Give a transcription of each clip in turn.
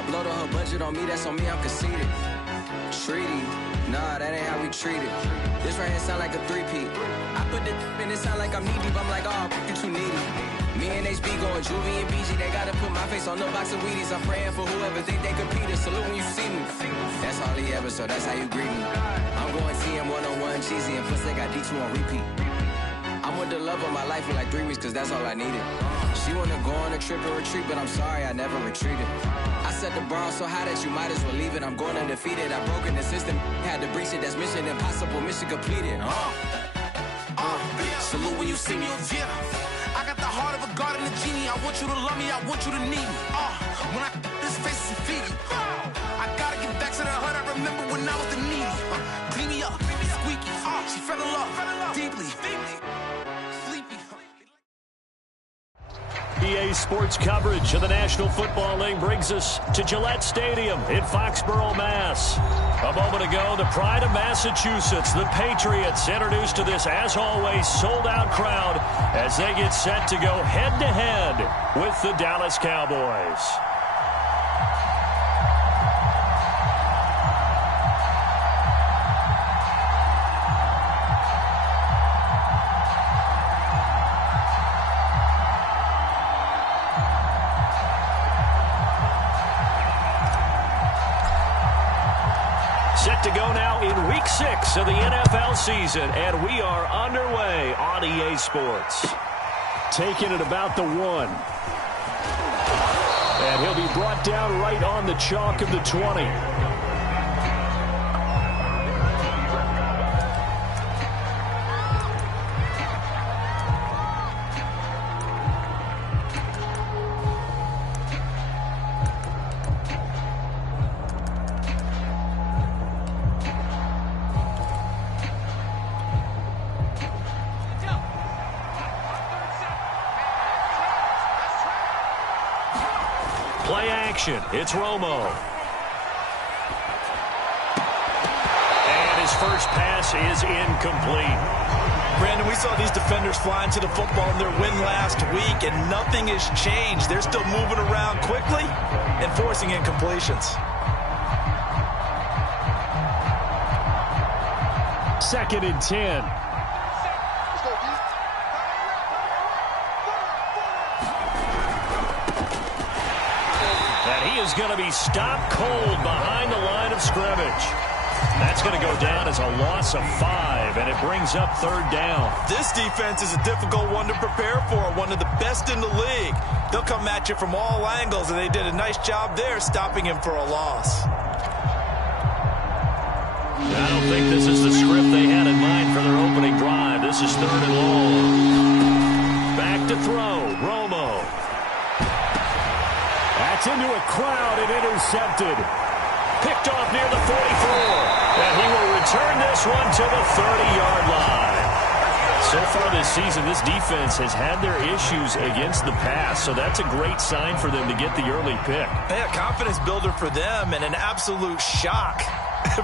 I blow the whole budget on me, that's on me, I'm conceited. Treaty, nah, that ain't how we treat it. This right here sound like a three-peat. I put the in it sound like I'm knee-deep, I'm like, oh, you too needy. Me and HB going Juvie and BG, they gotta put my face on the box of Wheaties. I'm praying for whoever think they competed. Salute when you see me. That's all he ever, so that's how you greet me. I'm going TM 101 cheesy, and plus they got D2 on repeat. I'm with the love of my life for like 3 weeks, cause that's all I needed. She wanna go on a trip and retreat, but I'm sorry, I never retreated. I set the bar so high that you might as well leave it. I'm going undefeated, I broken the system, had to breach it. That's mission impossible, mission completed. Salute when you see me, yeah. I got the heart of a god and a genie. I want you to love me, I want you to need me. When I this face is Fiji. I gotta get back to the hood. I remember when I was the needy. Clean me up, squeaky. She fell in love, deeply. Sleepy. EA Sports coverage of the National Football League brings us to Gillette Stadium in Foxborough, Mass. A moment ago, the pride of Massachusetts, the Patriots, introduced to this, as always, sold-out crowd as they get set to go head-to-head with the Dallas Cowboys. Set to go now in Week 6 of the NFL season, and we are underway on EA Sports. Taking it about the 1. And he'll be brought down right on the chalk of the 20. Play action. It's Romo. And his first pass is incomplete. Brandon, we saw these defenders flying to the football in their win last week, and nothing has changed. They're still moving around quickly and forcing incompletions. 2nd and 10. He is going to be stopped cold behind the line of scrimmage. That's going to go down as a loss of 5, and it brings up 3rd down. This defense is a difficult one to prepare for, one of the best in the league. They'll come at you from all angles, and they did a nice job there stopping him for a loss. I don't think this is the script they had in mind for their opening drive. This is 3rd and long. Back to throw. Romo. That's into a crowd and intercepted. Picked off near the 44. And he will return this one to the 30-yard line. So far this season, this defense has had their issues against the pass, so that's a great sign for them to get the early pick. Yeah, confidence builder for them and an absolute shock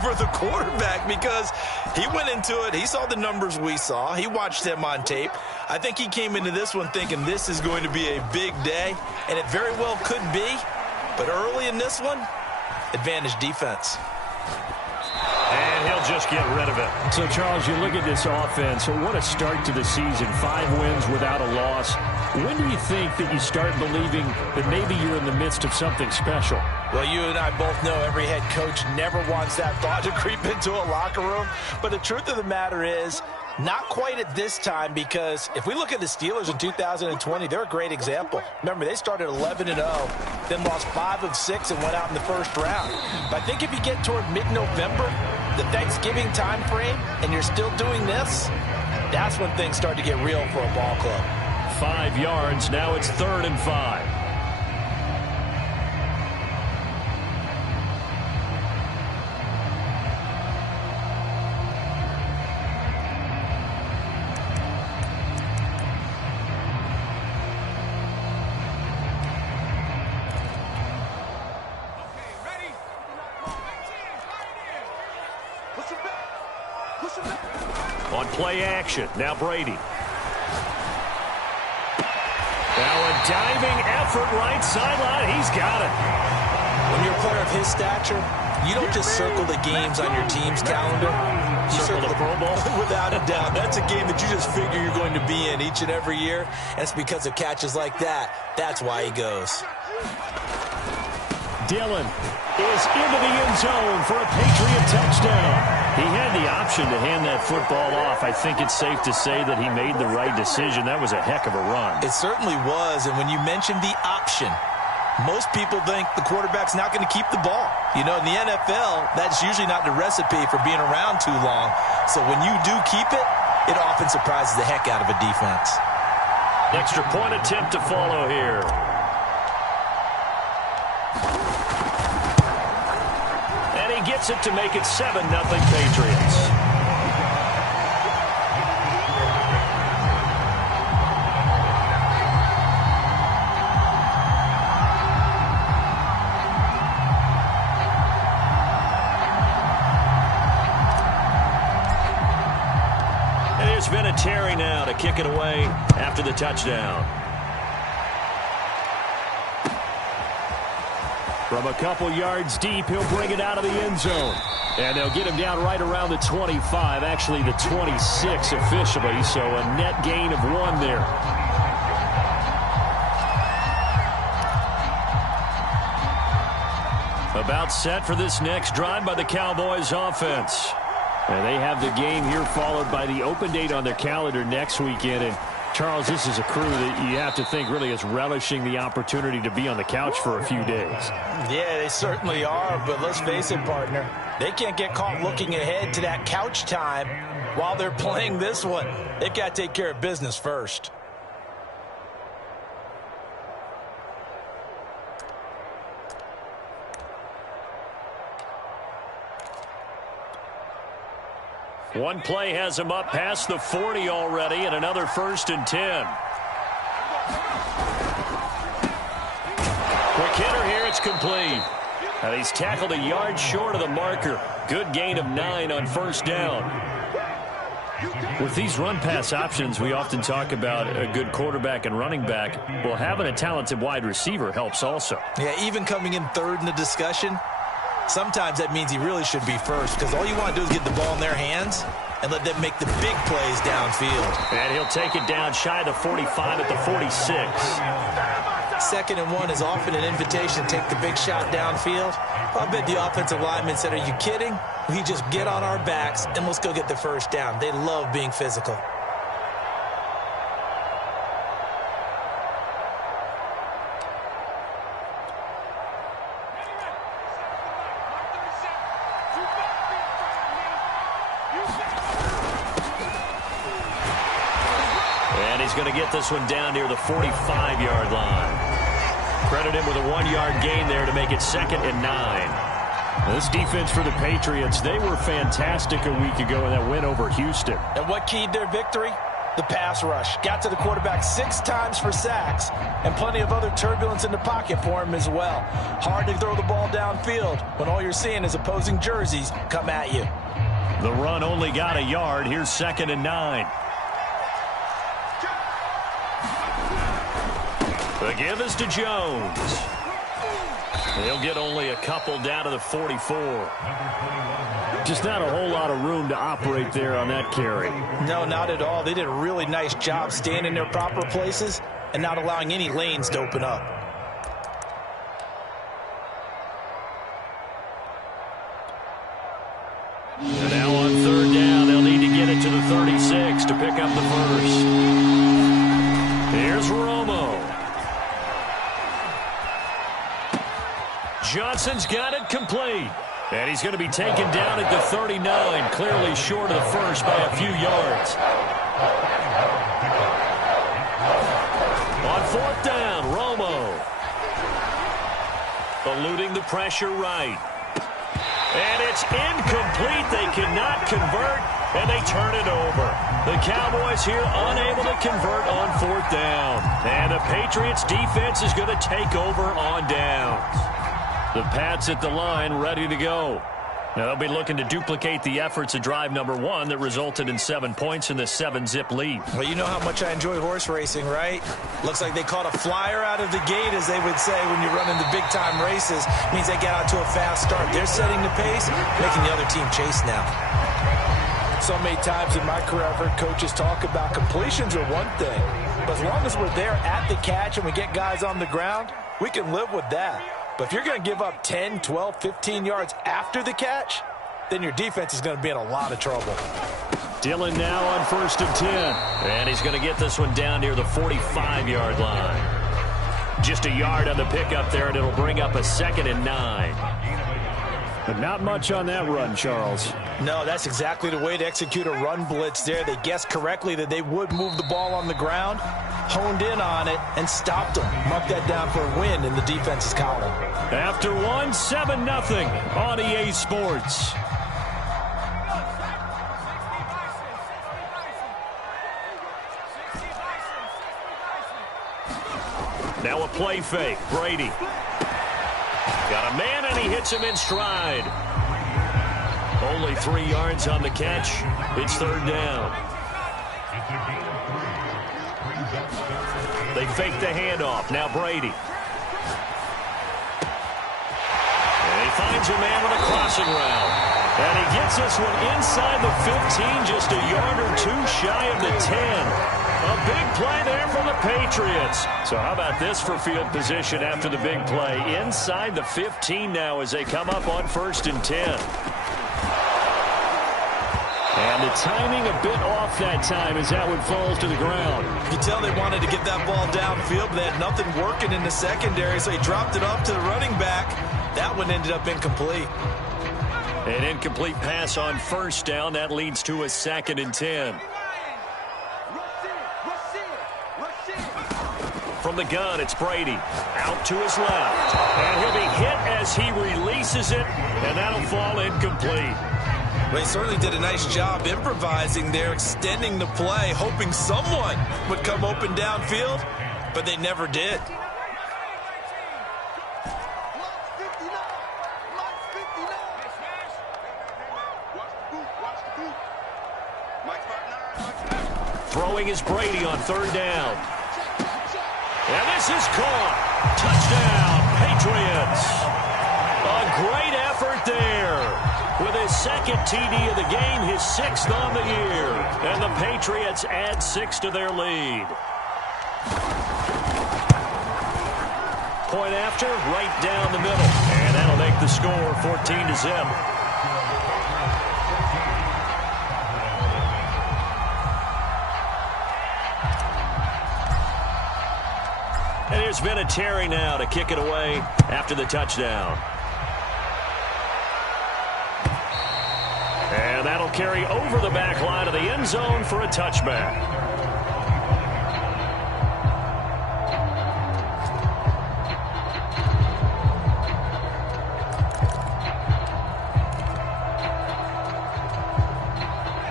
for the quarterback because he went into it. He saw the numbers we saw. He watched them on tape. I think he came into this one thinking this is going to be a big day, and it very well could be. But early in this one, advantage defense. And he'll just get rid of it. So, Charles, you look at this offense. What a start to the season. 5 wins without a loss. When do you think that you start believing that maybe you're in the midst of something special? Well, you and I both know every head coach never wants that thought to creep into a locker room. But the truth of the matter is, not quite at this time, because if we look at the Steelers in 2020, they're a great example. Remember, they started 11-0, then lost 5 of 6 and went out in the first round. But I think if you get toward mid-November, the Thanksgiving time frame, and you're still doing this, that's when things start to get real for a ball club. 5 yards. Now it's 3rd and 5. On play action, now Brady. Now a diving effort right sideline. He's got it. When you're a player of his stature, you don't just circle the games on your team's calendar. You circle the Pro Bowl. Without a doubt. That's a game that you just figure you're going to be in each and every year. And it's because of catches like that. That's why he goes. Dillon is into the end zone for a Patriot touchdown. He had the option to hand that football off. I think it's safe to say that he made the right decision. That was a heck of a run. It certainly was. And when you mentioned the option, most people think the quarterback's not going to keep the ball. You know, in the NFL, that's usually not the recipe for being around too long. So when you do keep it, it often surprises the heck out of a defense. Extra point attempt to follow here. And he gets it to make it 7-0 Patriots. There's been a Terry now to kick it away after the touchdown. From a couple yards deep, he'll bring it out of the end zone. And they'll get him down right around the 25, actually the 26 officially, so a net gain of 1 there. About set for this next drive by the Cowboys offense. And they have the game here followed by the open date on their calendar next weekend. And, Charles, this is a crew that you have to think really is relishing the opportunity to be on the couch for a few days. Yeah, they certainly are. But let's face it, partner, they can't get caught looking ahead to that couch time while they're playing this one. They've got to take care of business first. One play has him up past the 40 already, and another 1st and 10. Quick hitter here, it's complete. And he's tackled a yard short of the marker. Good gain of 9 on 1st down. With these run-pass options, we often talk about a good quarterback and running back. Well, having a talented wide receiver helps also. Yeah, even coming in 3rd in the discussion, sometimes that means he really should be first, because all you want to do is get the ball in their hands and let them make the big plays downfield. And he'll take it down shy of the 45 at the 46. 2nd and 1 is often an invitation to take the big shot downfield. I bet the offensive lineman said, are you kidding? We just get on our backs and let's go get the 1st down. They love being physical. Going to get this one down near the 45-yard line. Credit him with a 1-yard gain there to make it 2nd and 9. This defense for the Patriots, they were fantastic a week ago in that win over Houston. And what keyed their victory? The pass rush. Got to the quarterback 6 times for sacks, and plenty of other turbulence in the pocket for him as well. Hard to throw the ball downfield when all you're seeing is opposing jerseys come at you. The run only got a yard. Here's 2nd and 9. The give is to Jones. He'll get only a couple down to the 44. Just not a whole lot of room to operate there on that carry. No, not at all. They did a really nice job staying in their proper places and not allowing any lanes to open up. And now on 3rd down, they'll need to get it to the 36 to pick up the 1st. Here's Romo. Johnson's got it complete. And he's going to be taken down at the 39, clearly short of the 1st by a few yards. On 4th down, Romo. Eluding the pressure right. And it's incomplete. They cannot convert, and they turn it over. The Cowboys here unable to convert on 4th down. And the Patriots defense is going to take over on downs. The Pats at the line ready to go. Now they'll be looking to duplicate the efforts of drive number 1 that resulted in 7 points in the 7-zip lead. Well, you know how much I enjoy horse racing, right? Looks like they caught a flyer out of the gate, as they would say when you're running the big-time races. Means they get out to a fast start. They're setting the pace, making the other team chase now. So many times in my career, I've heard coaches talk about completions are one thing. But as long as we're there at the catch and we get guys on the ground, we can live with that. But if you're going to give up 10, 12, 15 yards after the catch, then your defense is going to be in a lot of trouble. Dillon now on 1st and 10. And he's going to get this one down near the 45-yard line. Just a yard on the pickup there, and it'll bring up a 2nd and 9. But not much on that run, Charles. No, that's exactly the way to execute a run blitz there. They guessed correctly that they would move the ball on the ground, honed in on it, and stopped them. Mark that down for a win in the defense's column. After 1, 7-0 on EA Sports. Now a play fake. Brady. Got a man, and he hits him in stride. Only 3 yards on the catch. It's 3rd down. They fake the handoff. Now Brady. And he finds a man with a crossing route. And he gets this one inside the 15, just a yard or 2 shy of the 10. A big play there from the Patriots. So how about this for field position after the big play? Inside the 15 now as they come up on 1st and 10. And the timing a bit off that time as that one falls to the ground. You tell they wanted to get that ball downfield, but they had nothing working in the secondary, so he dropped it off to the running back. That one ended up incomplete. An incomplete pass on 1st down. That leads to a 2nd and 10. From the gun, it's Brady. Out to his left. And he'll be hit as he releases it, and that'll fall incomplete. Well, he certainly did a nice job improvising there, extending the play, hoping someone would come open downfield, but they never did. Throwing is Brady on 3rd down. And this is caught. Touchdown, Patriots. A great effort there. With his 2nd TD of the game, his 6th on the year. And the Patriots add 6 to their lead. Point after, right down the middle. And that'll make the score 14-0. And there's been a Terry now to kick it away after the touchdown. And that'll carry over the back line of the end zone for a touchback.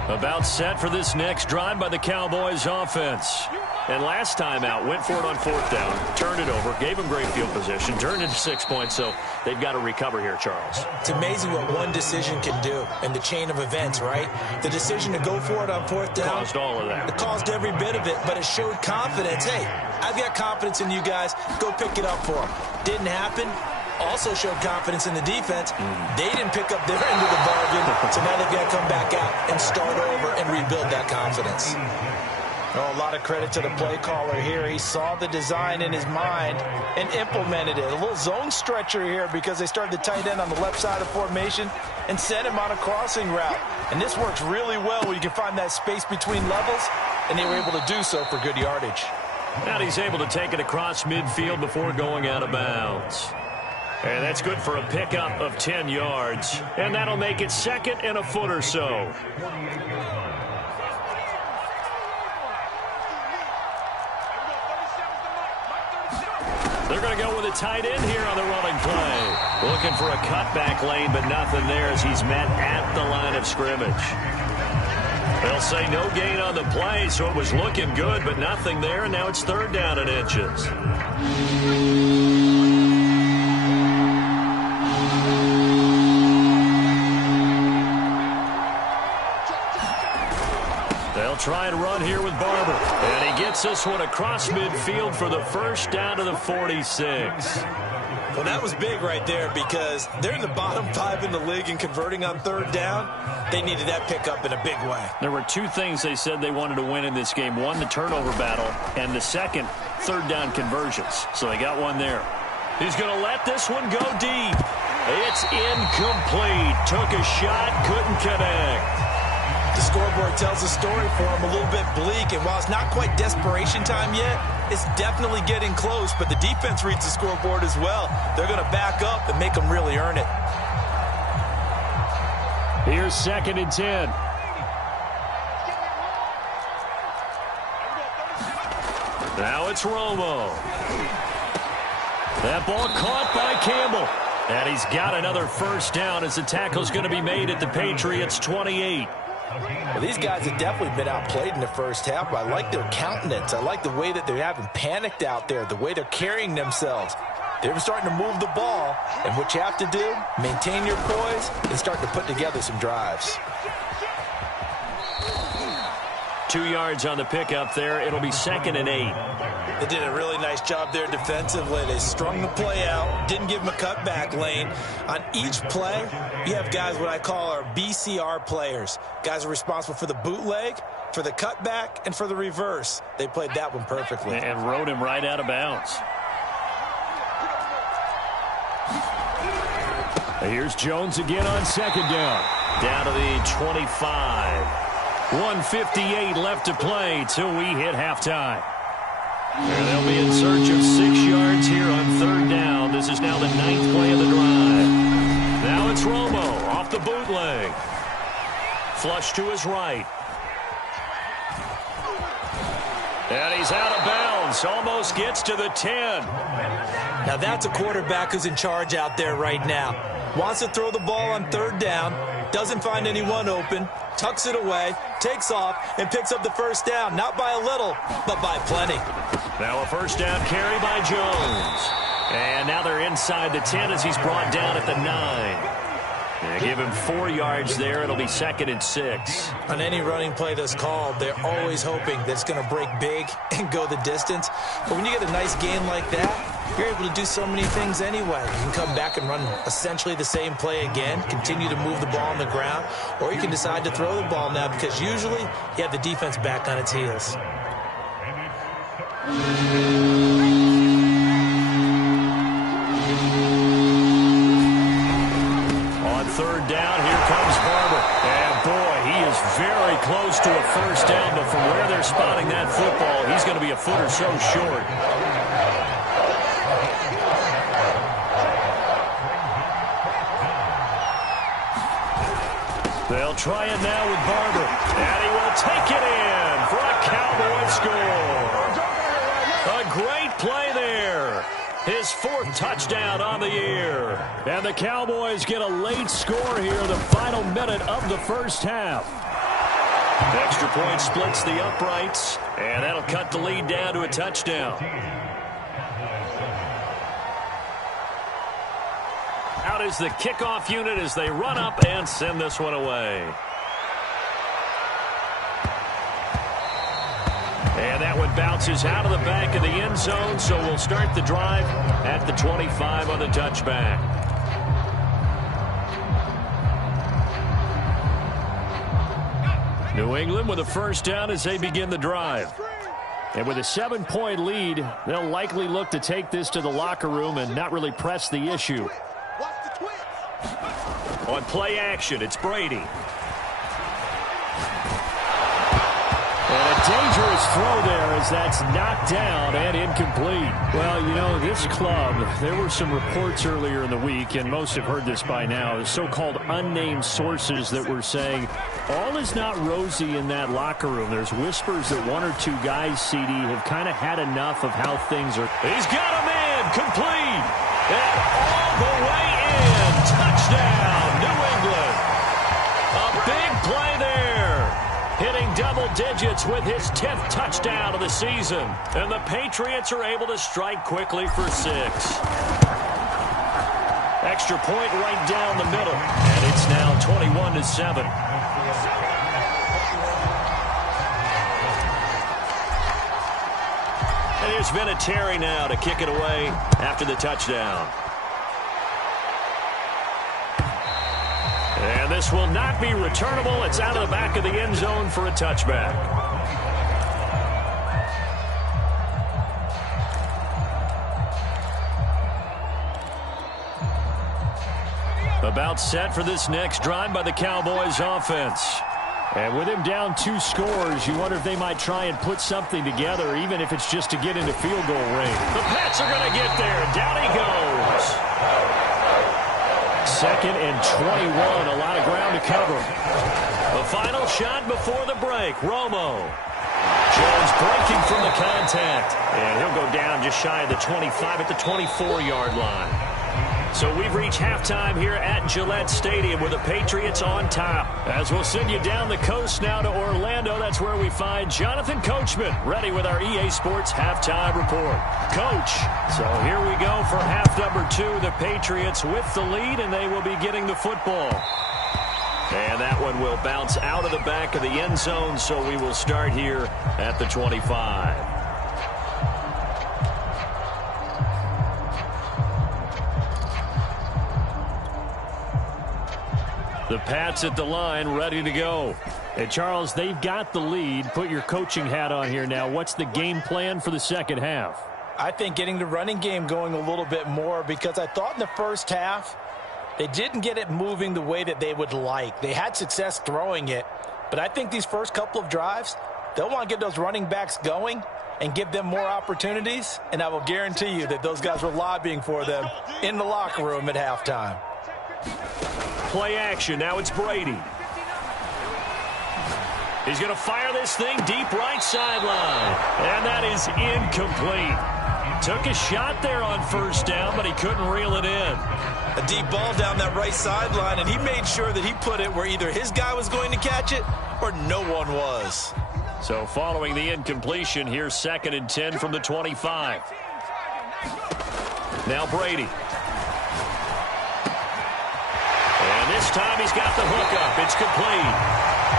About set for this next drive by the Cowboys offense. And last time out, went for it on 4th down, turned it over, gave him great field position, turned it to 6 points, so they've got to recover here, Charles. It's amazing what one decision can do in the chain of events, right? The decision to go for it on 4th down. Caused all of that. It caused every bit of it, but it showed confidence. Hey, I've got confidence in you guys. Go pick it up for them. Didn't happen. Also showed confidence in the defense. They didn't pick up their end of the bargain, so now they've got to come back out and start over and rebuild that confidence. Oh, a lot of credit to the play caller here. He saw the design in his mind and implemented it. A little zone stretcher here because they started the tight end on the left side of formation and sent him on a crossing route. And this works really well where you can find that space between levels, and they were able to do so for good yardage. And he's able to take it across midfield before going out of bounds. And that's good for a pickup of 10 yards. And that'll make it 2nd and a foot or so. They're going to go with a tight end here on the running play. Looking for a cutback lane, but nothing there as he's met at the line of scrimmage. They'll say no gain on the play, so it was looking good, but nothing there, and now it's 3rd down and inches. try and run here with Barber. And he gets this one across midfield for the first down to the 46. Well, that was big right there because they're in the bottom 5 in the league and converting on third down. They needed that pickup in a big way. There were two things they said they wanted to win in this game. One, the turnover battle, and the second, third down conversions. So they got one there. He's going to let this one go deep. It's incomplete. Took a shot, couldn't connect. The scoreboard tells a story for him, a little bit bleak, and while it's not quite desperation time yet, it's definitely getting close, but the defense reads the scoreboard as well. They're going to back up and make them really earn it. Here's 2nd and 10. Now it's Romo. That ball caught by Campbell. And he's got another first down as the tackle's going to be made at the Patriots' 28. Well, these guys have definitely been outplayed in the first half, but I like their countenance. I like the way that they haven't panicked out there, the way they're carrying themselves. They're starting to move the ball, and what you have to do, maintain your poise and start to put together some drives. 2 yards on the pickup there. It'll be 2nd and 8. They did a really nice job there defensively. They strung the play out, didn't give them a cutback lane. On each play, you have guys what I call our BCR players. Guys are responsible for the bootleg, for the cutback, and for the reverse. They played that one perfectly. And rode him right out of bounds. Here's Jones again on 2nd down. Down to the 25. 1:58 left to play till we hit halftime. And they'll be in search of 6 yards here on 3rd down. This is now the 9th play of the drive. Now it's Romo off the bootleg. Flush to his right. And he's out of bounds. Almost gets to the 10. Now that's a quarterback who's in charge out there right now. Wants to throw the ball on 3rd down. Doesn't find anyone open. Tucks it away, takes off, and picks up the first down. Not by a little, but by plenty. Now a first down carry by Jones. And now they're inside the 10 as he's brought down at the 9. They give him 4 yards there. It'll be 2nd and 6. On any running play that's called, they're always hoping that it's going to break big and go the distance. But when you get a nice gain like that, you're able to do so many things anyway. You can come back and run essentially the same play again, continue to move the ball on the ground, or you can decide to throw the ball now because usually you have the defense back on its heels. On 3rd down, here comes Barber. And boy, he is very close to a first down, but from where they're spotting that football, he's going to be a foot or so short. They'll try it now with Barber. And he will take it in for a Cowboy score. A great play there. His 4th touchdown on the year. And the Cowboys get a late score here in the final minute of the first half. Extra point splits the uprights, and that'll cut the lead down to a touchdown. Out is the kickoff unit as they run up and send this one away. And that one bounces out of the back of the end zone, so we'll start the drive at the 25 on the touchback. New England with a first down as they begin the drive. And with a 7-point lead, they'll likely look to take this to the locker room and not really press the issue. On play action, it's Brady. And a dangerous throw there as that's knocked down and incomplete. Well, you know, this club, there were some reports earlier in the week, and most have heard this by now, the so-called unnamed sources that were saying all is not rosy in that locker room. There's whispers that 1 or 2 guys, CD, have kind of had enough of how things are. He's got him in, complete, and all the way in. Touchdown, New England. A big play there. Hitting double digits with his 10th touchdown of the season. And the Patriots are able to strike quickly for 6. Extra point right down the middle. And it's now 21-7. And there's Vinatieri now to kick it away after the touchdown. And this will not be returnable. It's out of the back of the end zone for a touchback. About set for this next drive by the Cowboys offense. And with him down 2 scores, you wonder if they might try and put something together, even if it's just to get into field goal range. The Pats are going to get there. Down he goes. 2nd and 21. A lot of ground to cover. The final shot before the break. Romo. Jones breaking from the contact. And he'll go down just shy of the 25 at the 24-yard line. So we've reached halftime here at Gillette Stadium with the Patriots on top. As we'll send you down the coast now to Orlando, that's where we find Jonathan Coachman ready with our EA Sports halftime report. Coach, so here we go for half number 2. The Patriots with the lead, and they will be getting the football. And that one will bounce out of the back of the end zone, so we will start here at the 25. The Pats at the line, ready to go. Hey, Charles, they've got the lead. Put your coaching hat on here now. What's the game plan for the second half? I think getting the running game going a little bit more, because I thought in the first half they didn't get it moving the way that they would like. They had success throwing it, but I think these first couple of drives, they'll want to get those running backs going and give them more opportunities, and I will guarantee you that those guys were lobbying for them in the locker room at halftime. Play action. Now it's Brady. He's going to fire this thing deep right sideline. And that is incomplete. Took a shot there on first down, but he couldn't reel it in. A deep ball down that right sideline, and he made sure that he put it where either his guy was going to catch it or no one was. So following the incompletion, here's 2nd and 10 from the 25. Now Brady. And this time he's got the hook up. It's complete.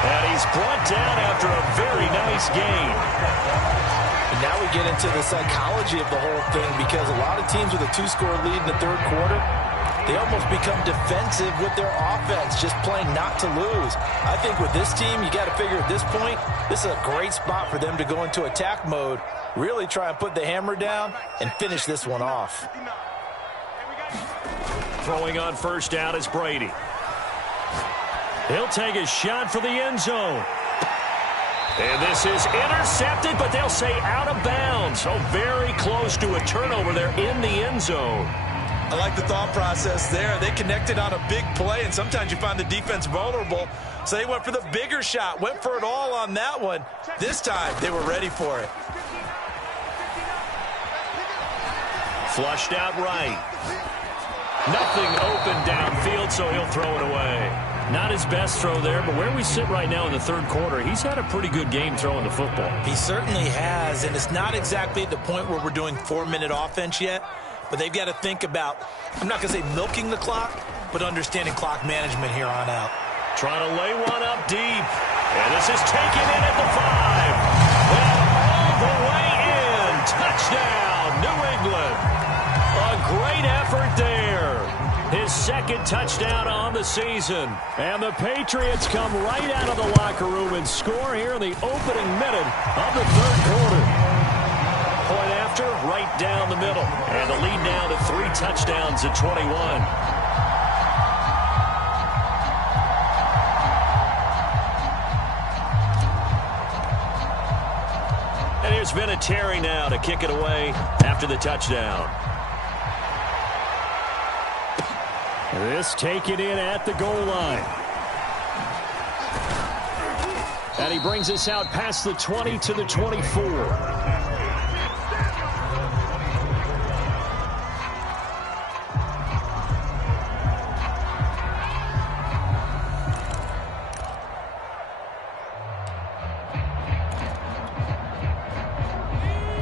And he's brought down after a very nice gain. And now we get into the psychology of the whole thing, because a lot of teams with a 2-score lead in the third quarter, they almost become defensive with their offense, just playing not to lose. I think with this team, you got to figure at this point, this is a great spot for them to go into attack mode, really try and put the hammer down and finish this one off. Throwing on first down is Brady. He'll take a shot for the end zone. And this is intercepted, but they'll say out of bounds. So very close to a turnover there in the end zone. I like the thought process there. They connected on a big play, and sometimes you find the defense vulnerable. So they went for the bigger shot, went for it all on that one. This time, they were ready for it. Flushed out right. Nothing open downfield, so he'll throw it away. Not his best throw there, but where we sit right now in the third quarter, he's had a pretty good game throwing the football. He certainly has, and it's not exactly at the point where we're doing 4-minute offense yet, but they've got to think about, I'm not going to say milking the clock, but understanding clock management here on out. Trying to lay one up deep. And this is taken in at the 5. And all the way in. Touchdown, New England. A great effort there. His 2nd touchdown on the season. And the Patriots come right out of the locker room and score here in the opening minute of the third quarter. Point after, right down the middle. And the lead now to 3 touchdowns at 21. And here's Vinatieri now to kick it away after the touchdown. This taken in at the goal line. And he brings us out past the 20 to the 24.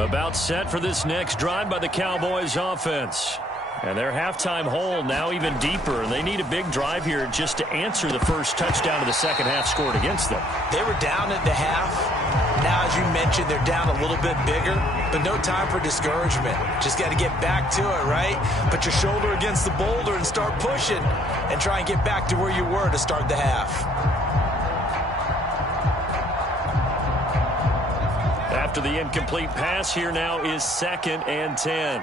About set for this next drive by the Cowboys offense. And their halftime hole now even deeper. And they need a big drive here just to answer the first touchdown of the second half scored against them. They were down at the half. Now, as you mentioned, they're down a little bit bigger, but no time for discouragement. Just got to get back to it, right? Put your shoulder against the boulder and start pushing and try and get back to where you were to start the half. After the incomplete pass, here now is 2nd and 10.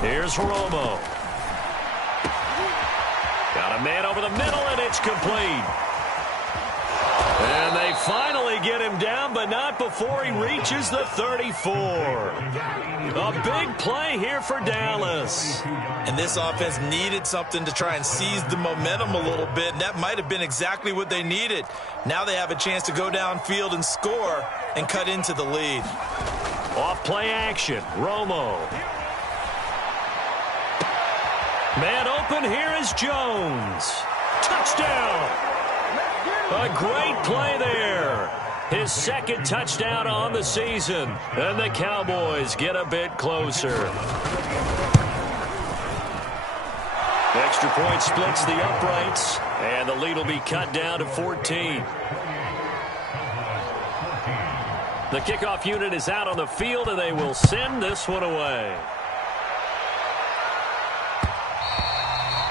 Here's Romo. Got a man over the middle, and it's complete. And they finally get him down, but not before he reaches the 34. A big play here for Dallas. And this offense needed something to try and seize the momentum a little bit, and that might have been exactly what they needed. Now they have a chance to go downfield and score and cut into the lead. Off play action, Romo. Man open, here is Jones. Touchdown! A great play there. His 2nd touchdown on the season. And the Cowboys get a bit closer. Extra point splits the uprights. And the lead will be cut down to 14. The kickoff unit is out on the field, and they will send this one away.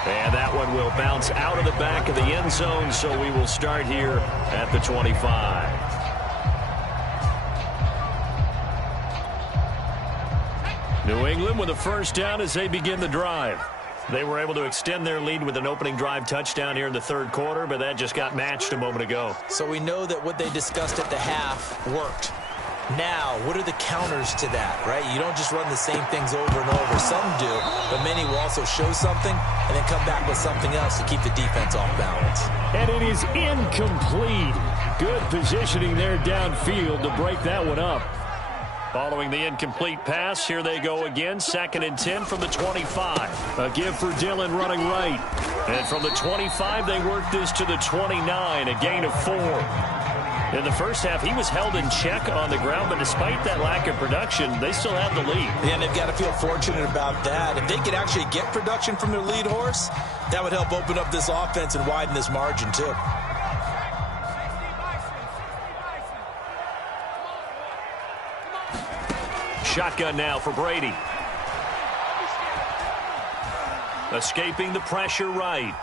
And that one will bounce out of the back of the end zone, so we will start here at the 25. New England with a first down as they begin the drive. They were able to extend their lead with an opening drive touchdown here in the 3rd quarter, but that just got matched a moment ago. So we know that what they discussed at the half worked. Now, what are the counters to that, right? You don't just run the same things over and over. Some do, but many will also show something and then come back with something else to keep the defense off balance. And it is incomplete. Good positioning there downfield to break that one up. Following the incomplete pass, here they go again. 2nd and 10 from the 25. A give for Dillon running right. And from the 25, they work this to the 29, a gain of 4. In the first half, he was held in check on the ground, but despite that lack of production, they still have the lead. And they've got to feel fortunate about that. If they could actually get production from their lead horse, that would help open up this offense and widen this margin too. Shotgun now for Brady. Escaping the pressure right.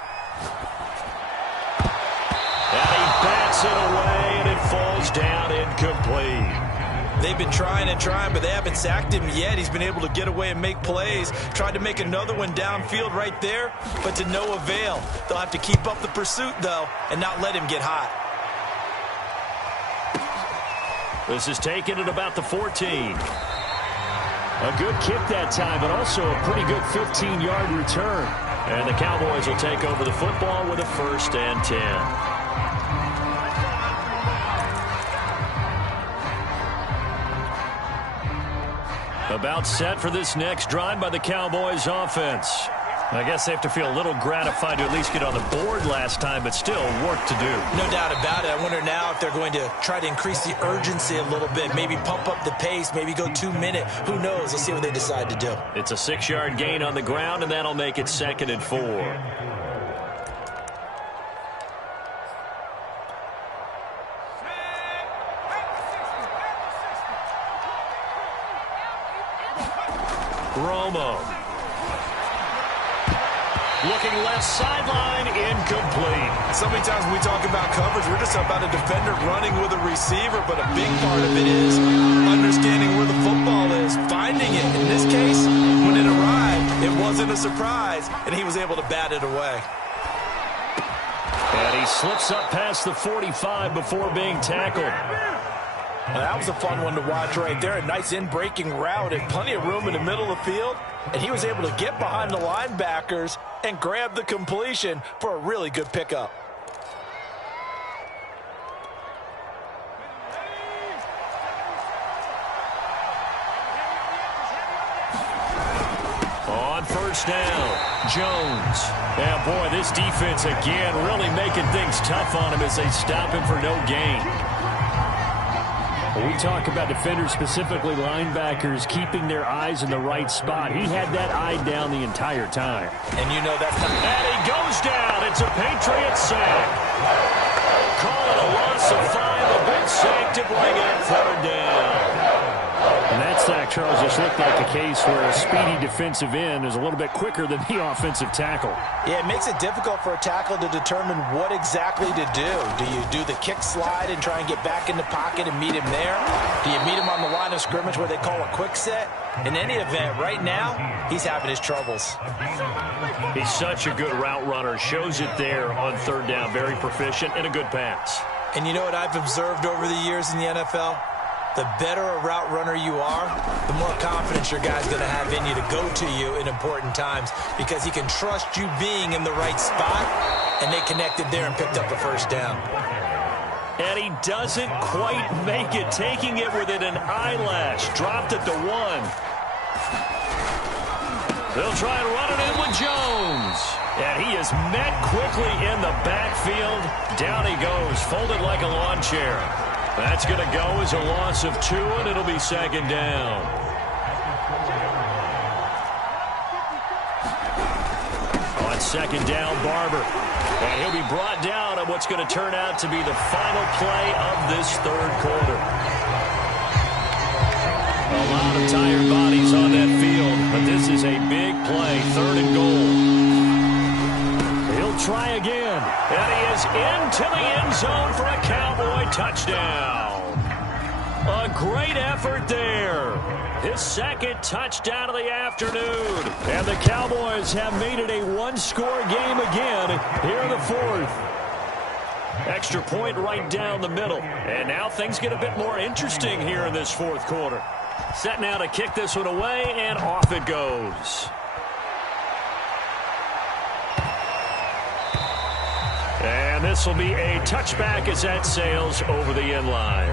And he bats it away, and it falls down incomplete. They've been trying and trying, but they haven't sacked him yet. He's been able to get away and make plays. Tried to make another one downfield right there, but to no avail. They'll have to keep up the pursuit, though, and not let him get hot. This is taken at about the 14. A good kick that time, but also a pretty good 15-yard return. And the Cowboys will take over the football with a 1st and 10. About set for this next drive by the Cowboys offense. I guess they have to feel a little gratified to at least get on the board last time, but still work to do. No doubt about it. I wonder now if they're going to try to increase the urgency a little bit, maybe pump up the pace, maybe go 2-minute. Who knows? Let's see what they decide to do. It's a 6-yard gain on the ground, and that'll make it 2nd and 4. Romo. Looking left sideline, incomplete. So many times when we talk about coverage, we're just about a defender running with a receiver, but a big part of it is understanding where the football is, finding it. In this case, when it arrived, it wasn't a surprise, and he was able to bat it away. And he slips up past the 45 before being tackled. Now, that was a fun one to watch right there. A nice in-breaking route and plenty of room in the middle of the field. And he was able to get behind the linebackers and grab the completion for a really good pickup. On 1st down, Jones. Yeah, boy, this defense again really making things tough on him as they stop him for no gain. We talk about defenders, specifically linebackers, keeping their eyes in the right spot. He had that eye down the entire time. And you know that's not... And he goes down. It's a Patriot sack. Call it a loss of 5, a big and safe to bring up third down. And that sack, Charles, just looked like a case where a speedy defensive end is a little bit quicker than the offensive tackle. Yeah, it makes it difficult for a tackle to determine what exactly to do. Do you do the kick slide and try and get back in the pocket and meet him there? Do you meet him on the line of scrimmage where they call a quick set? In any event, right now, he's having his troubles. He's such a good route runner. Shows it there on third down. Very proficient and a good pass. And you know what I've observed over the years in the NFL? The better a route runner you are, the more confidence your guy's going to have in you to go to you in important times because he can trust you being in the right spot, and they connected there and picked up a first down. And he doesn't quite make it, taking it within an eyelash. Dropped at the 1. They'll try and run it in with Jones. And he is met quickly in the backfield. Down he goes, folded like a lawn chair. That's going to go as a loss of 2, and it'll be second down. On second down, Barber. And he'll be brought down on what's going to turn out to be the final play of this third quarter. A lot of tired bodies on that field, but this is a big play, 3rd and goal. He'll try again, and he is into the end zone for a Cowboy touchdown. A great effort there. His second touchdown of the afternoon. And the Cowboys have made it a one-score game again here in the 4th. Extra point right down the middle. And now things get a bit more interesting here in this 4th quarter. Set now to kick this one away, and off it goes. And this will be a touchback as that sails over the end line.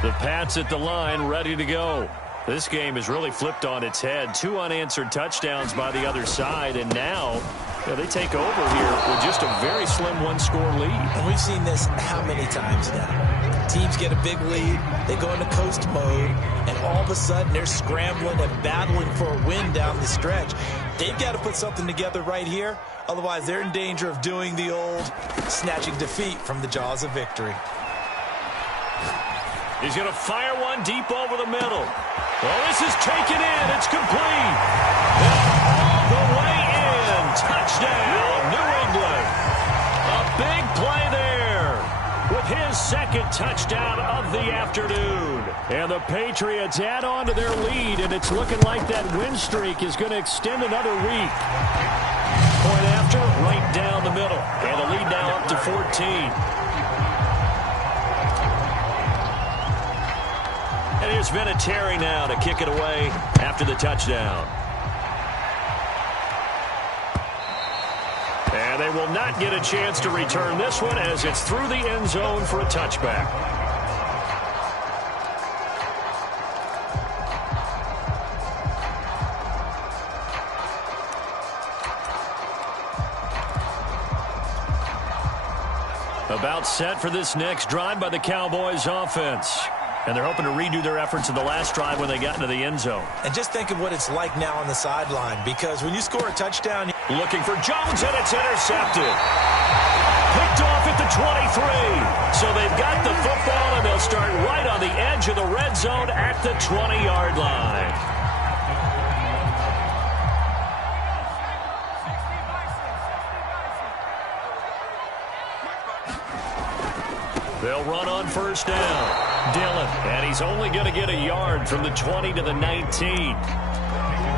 The Pats at the line, ready to go. This game is really flipped on its head. 2 unanswered touchdowns by the other side, and now they take over here with just a very slim one-score lead. And we've seen this how many times now? Teams get a big lead, they go into coast mode, and all of a sudden they're scrambling and battling for a win down the stretch. They've got to put something together right here, otherwise they're in danger of doing the old snatching defeat from the jaws of victory. He's going to fire one deep over the middle. Well, this is taken in. It's complete. And all the way in. Touchdown, New England. A big play there with his second touchdown of the afternoon. And the Patriots add on to their lead, and it's looking like that win streak is going to extend another week. Point after, right down the middle. And the lead now up to 14. And here's Vinatieri now to kick it away after the touchdown. And they will not get a chance to return this one as it's through the end zone for a touchback. About set for this next drive by the Cowboys offense. And they're hoping to redo their efforts in the last drive when they got into the end zone. And just think of what it's like now on the sideline, because when you score a touchdown... Looking for Jones, and it's intercepted. Picked off at the 23. So they've got the football, and they'll start right on the edge of the red zone at the 20-yard line. They'll run on first down. Dillon, and he's only going to get a yard from the 20 to the 19.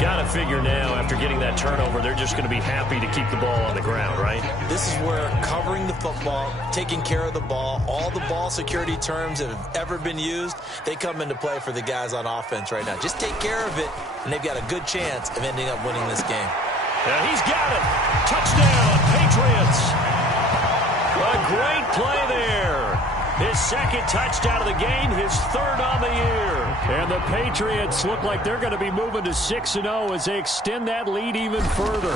Got to figure now, after getting that turnover, they're just going to be happy to keep the ball on the ground, right? This is where covering the football, taking care of the ball, all the ball security terms that have ever been used, they come into play for the guys on offense right now. Just take care of it, and they've got a good chance of ending up winning this game. And he's got it. Touchdown, Patriots. A great play there. His second touchdown of the game, his 3rd on the year. And the Patriots look like they're going to be moving to 6-0 as they extend that lead even further.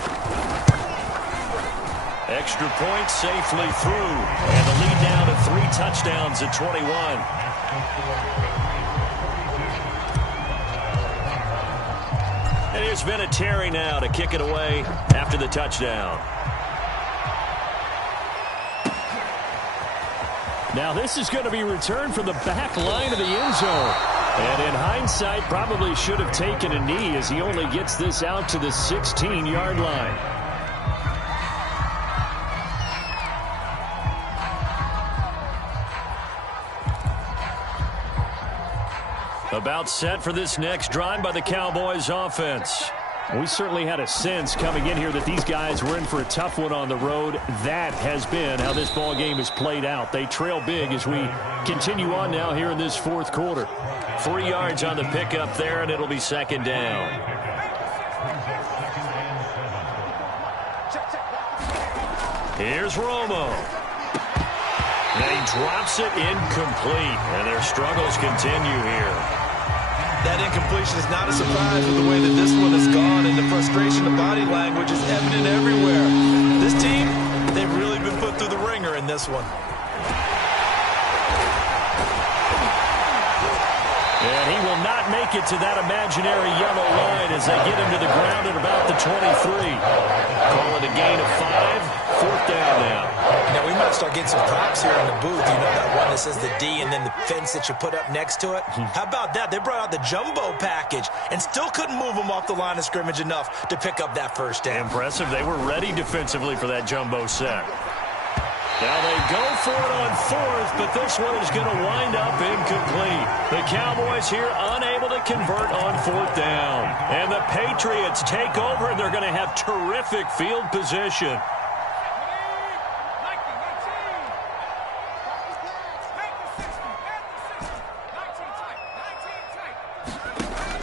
Extra point safely through. And the lead down to 3 touchdowns at 21. And here's Vinatieri now to kick it away after the touchdown. Now this is going to be returned from the back line of the end zone. And in hindsight, probably should have taken a knee as he only gets this out to the 16-yard line. About set for this next drive by the Cowboys offense. We certainly had a sense coming in here that these guys were in for a tough one on the road. That has been how this ball game has played out. They trail big as we continue on now here in this fourth quarter. 3 yards on the pickup there, and it'll be second down. Here's Romo. And he drops it incomplete, and their struggles continue here. That incompletion is not a surprise with the way that this one has gone, and the frustration of body language is evident everywhere. This team, they've really been put through the ringer in this one. And he will not make it to that imaginary yellow line as they get him to the ground at about the 23. Call it a gain of 5, fourth down now. Now, we might start getting some props here in the booth. You know that one that says the D and then the fence that you put up next to it? How about that? They brought out the jumbo package and still couldn't move them off the line of scrimmage enough to pick up that first down. Impressive. They were ready defensively for that jumbo set. Now they go for it on fourth, but this one is going to wind up incomplete. The Cowboys here unable to convert on fourth down. And the Patriots take over, and they're going to have terrific field position.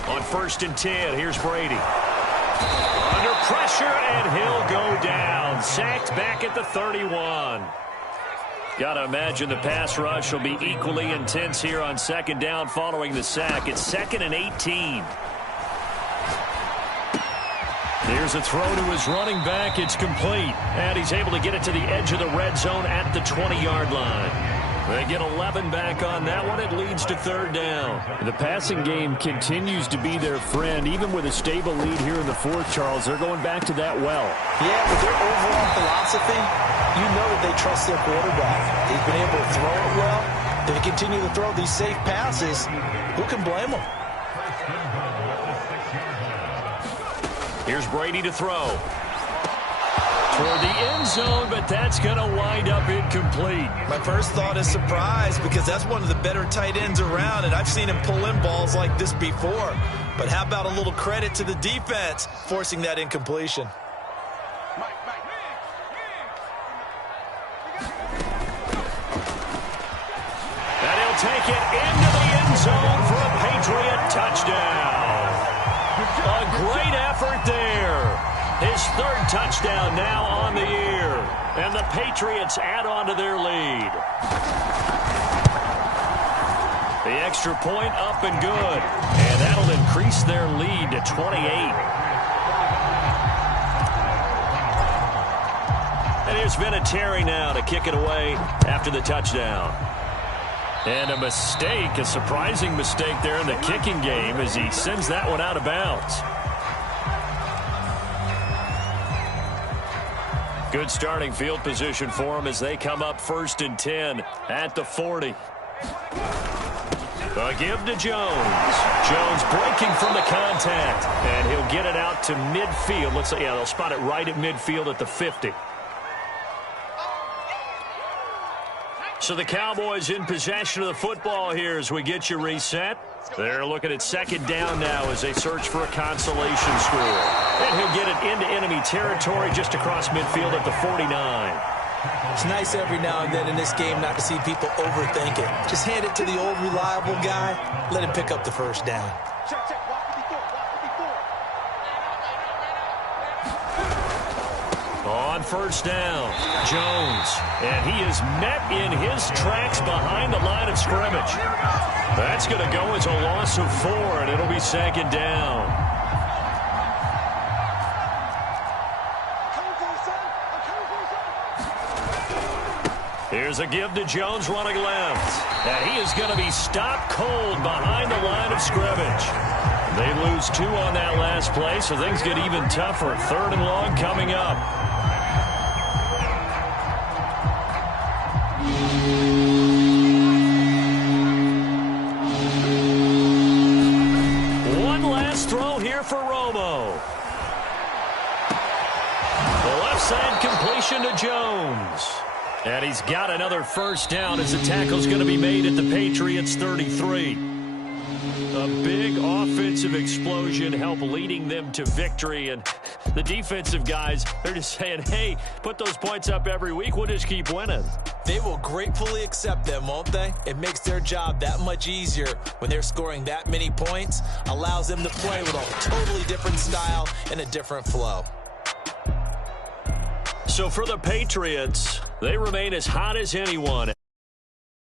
On 1st and 10, here's Brady. Under pressure, and he'll go down. Sacked back at the 31. Got to imagine the pass rush will be equally intense here on second down following the sack. It's 2nd and 18. There's a throw to his running back. It's complete. And he's able to get it to the edge of the red zone at the 20-yard line. They get 11 back on that one. It leads to third down. The passing game continues to be their friend. Even with a stable lead here in the fourth, Charles, they're going back to that well. Yeah, with their overall philosophy, you know that they trust their quarterback. They've been able to throw it well. If they continue to throw these safe passes, who can blame them? Here's Brady to throw. Toward the end zone, but that's going to wind up incomplete. My first thought is surprise because that's one of the better tight ends around, and I've seen him pull in balls like this before. But how about a little credit to the defense forcing that incompletion? And he'll take it into the end zone for a Patriot touchdown. A great effort there. His third touchdown now on the year. And the Patriots add on to their lead. The extra point up and good. And that'll increase their lead to 28. And here's Vinatieri now to kick it away after the touchdown. And a mistake, a surprising mistake there in the kicking game as he sends that one out of bounds. Good starting field position for them as they come up 1st and 10 at the 40. A give to Jones. Jones breaking from the contact, and he'll get it out to midfield. Looks like, yeah, they'll spot it right at midfield at the 50. So the Cowboys in possession of the football here as we get you reset. They're looking at second down now as they search for a consolation score. And he'll get it into enemy territory just across midfield at the 49. It's nice every now and then in this game not to see people overthink it. Just hand it to the old reliable guy. Let him pick up the first down. On first down, Jones. And he is met in his tracks behind the line of scrimmage. That's going to go as a loss of 4, and it'll be second down. Here's a give to Jones running left. And he is going to be stopped cold behind the line of scrimmage. They lose 2 on that last play, so things get even tougher. 3rd and long coming up. One last throw here for Romo. The left side completion to Jones. And he's got another first down as the tackle's going to be made at the Patriots' 33. A big offensive explosion helped leading them to victory. And the defensive guys, they're just saying, hey, put those points up every week. We'll just keep winning. They will gratefully accept them, won't they? It makes their job that much easier when they're scoring that many points. Allows them to play with a totally different style and a different flow. So for the Patriots, they remain as hot as anyone.